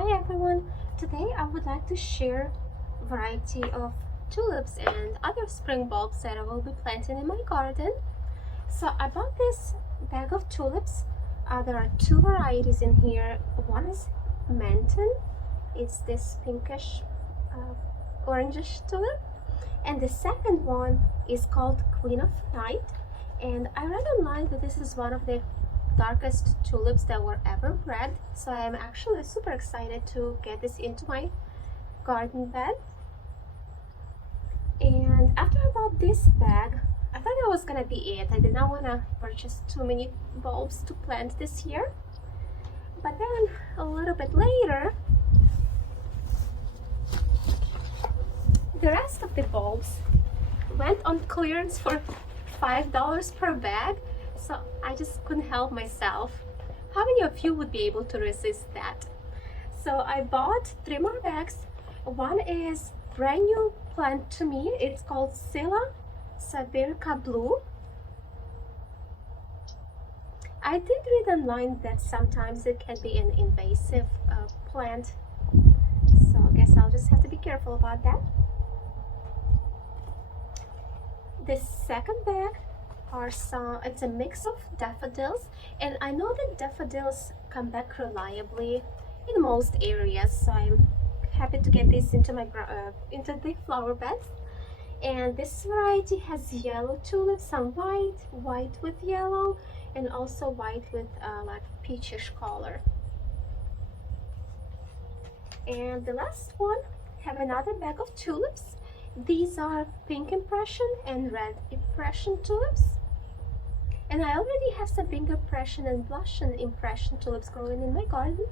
Hi everyone, today I would like to share a variety of tulips and other spring bulbs that I will be planting in my garden. So I bought this bag of tulips. There are two varieties in here. One is Manton, it's this pinkish orangish tulip, and the second one is called Queen of Night. And I read online that this is one of the darkest tulips that were ever bred, so I'm actually super excited to get this into my garden bed. And after I bought this bag, I thought that was gonna be it. I did not want to purchase too many bulbs to plant this year, but then a little bit later, the rest of the bulbs went on clearance for $5 per bag. So I just couldn't help myself. How many of you would be able to resist that? So I bought 3 more bags. One is brand new plant to me. It's called Scilla Sabirica Blue. I did read online that sometimes it can be an invasive plant. So I guess I'll just have to be careful about that. The second bag it's a mix of daffodils, and I know that daffodils come back reliably in most areas, so I'm happy to get this into my into the flower beds. And this variety has yellow tulips, some white with yellow, and also white with like peachish color. And the last one, have another bag of tulips. These are pink impression and red impression tulips. And I already have some pink impression and blush impression tulips growing in my garden.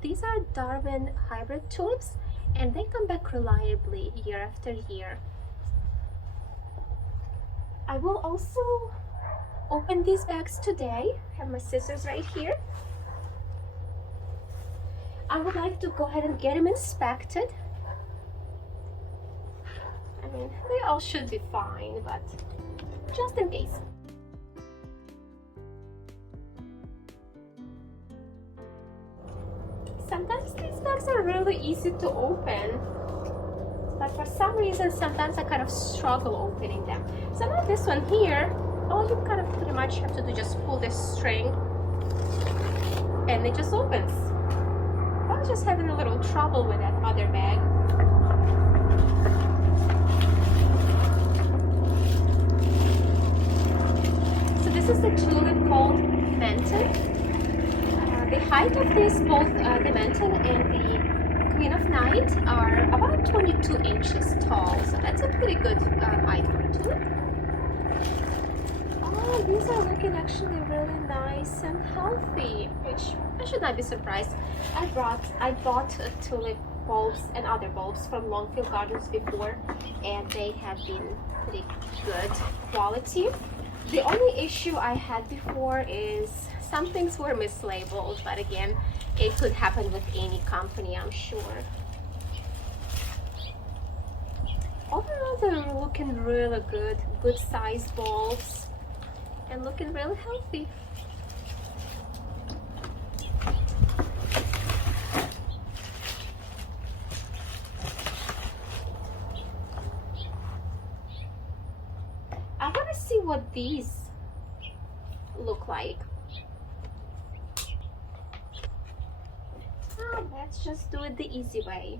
These are Darwin hybrid tulips, and they come back reliably year after year. I will also open these bags today. I have my scissors right here. I would like to go ahead and get them inspected. I mean, they all should be fine, but just in case. Sometimes these bags are really easy to open, but for some reason sometimes I kind of struggle opening them. So now this one here, all you kind of pretty much have to do, just pull this string and it just opens. I was just having a little trouble with that other bag. So this is the tulip called Manton. The height of this, both the Manton and the Queen of Night, are about 22 inches tall, so that's a pretty good height for a tulip. Oh, these are looking actually really nice and healthy, which I should not be surprised. I bought tulip bulbs and other bulbs from Longfield Gardens before, and they have been pretty good quality. The only issue I had before is some things were mislabeled, but again, it could happen with any company, I'm sure. Overall, they're looking really good size bulbs, and looking really healthy. I want to see what these look like. Let's just do it the easy way.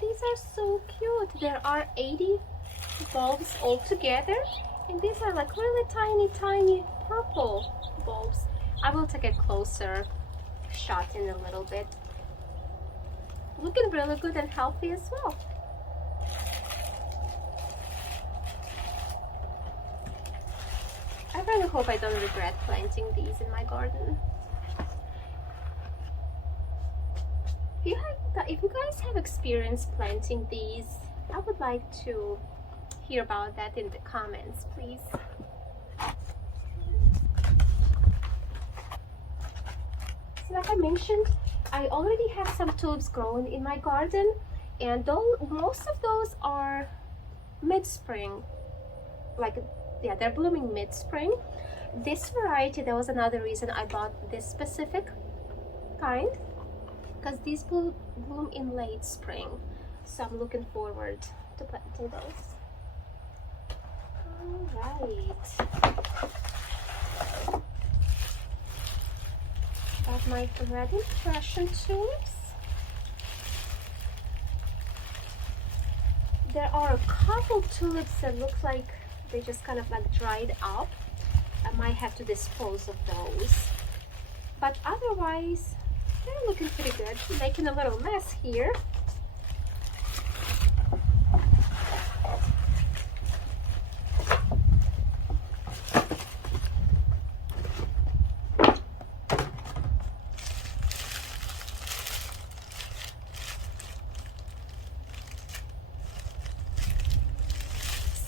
These are so cute. There are 80 bulbs altogether, and these are like really tiny purple bulbs. I will take a closer shot in a little bit. Looking really good and healthy as well. I really hope I don't regret planting these in my garden. If you guys have experience planting these, I would like to hear about that in the comments, please. So like I mentioned, I already have some tulips growing in my garden, and most of those are mid-spring. Like, yeah, they're blooming mid-spring. This variety, that was another reason I bought this specific kind, because these bloom in late spring. So I'm looking forward to planting those. All right. Got my red impression tulips. There are a couple tulips that look like they just kind of like dried up. I might have to dispose of those. But otherwise, they're looking pretty good. Making a little mess here.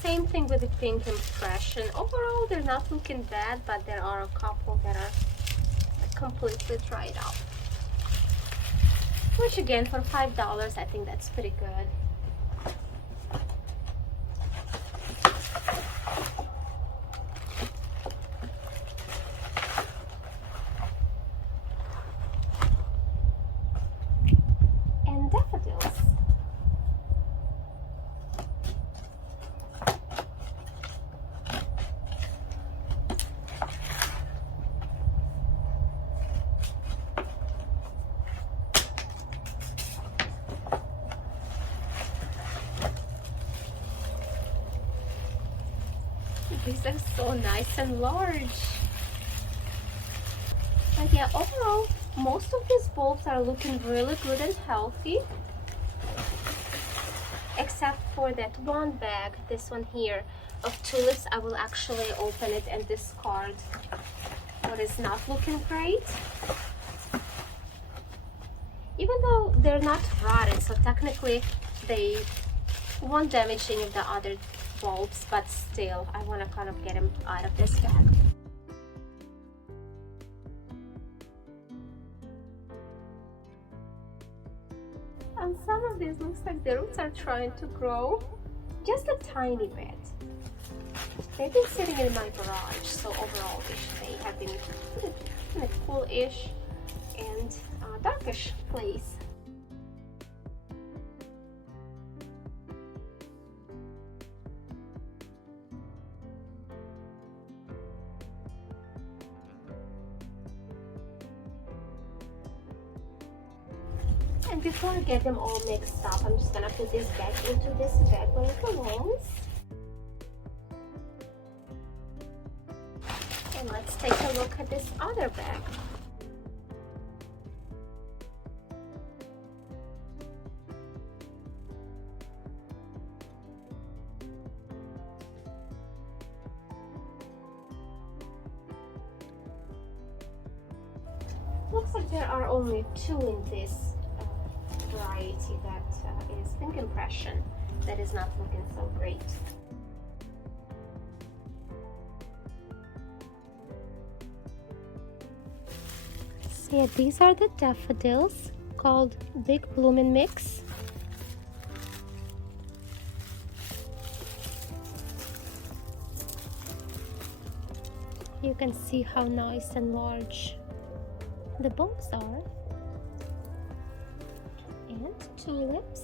Same thing with the pink impression. Overall, they're not looking bad, but there are a couple that are completely dried up. Which again, for $5, I think that's pretty good. And daffodils. These are so nice and large. But yeah, overall, most of these bulbs are looking really good and healthy. Except for that one bag, this one here, of tulips. I will actually open it and discard what is not looking great. Even though they're not rotted, so technically they won't damage any of the other bulbs, but still, I want to kind of get them out of this bag. And some of these looks like the roots are trying to grow just a tiny bit. They've been sitting in my garage, so overall they have been in a cool-ish and darkish place. And before I get them all mixed up, I'm just gonna put this back into this bag where it belongs. And let's take a look at this other bag. Looks like there are only two in this variety that is pink impression, that is not looking so great. So yeah, these are the daffodils called Big Bloomin' Mix. You can see how nice and large the bulbs are. And tulips.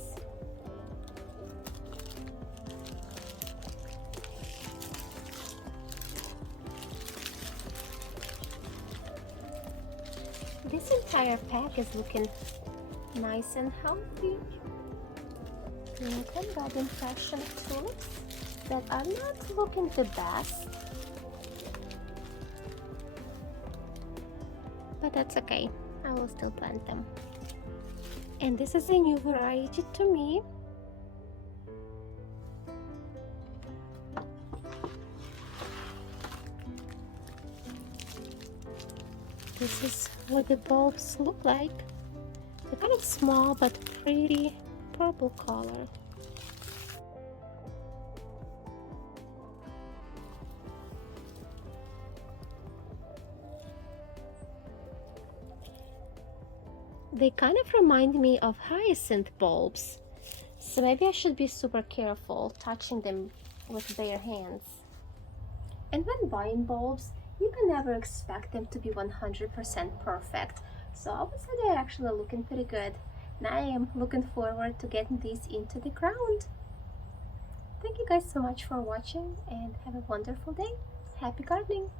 This entire pack is looking nice and healthy. And I've got impression tulips that are not looking the best, but that's okay. I will still plant them. And this is a new variety to me. This is what the bulbs look like. They're kind of small but pretty purple color. They kind of remind me of hyacinth bulbs. So maybe I should be super careful touching them with bare hands. And when buying bulbs, you can never expect them to be 100% perfect. So I would say they're actually looking pretty good. And I am looking forward to getting these into the ground. Thank you guys so much for watching and have a wonderful day. Happy gardening!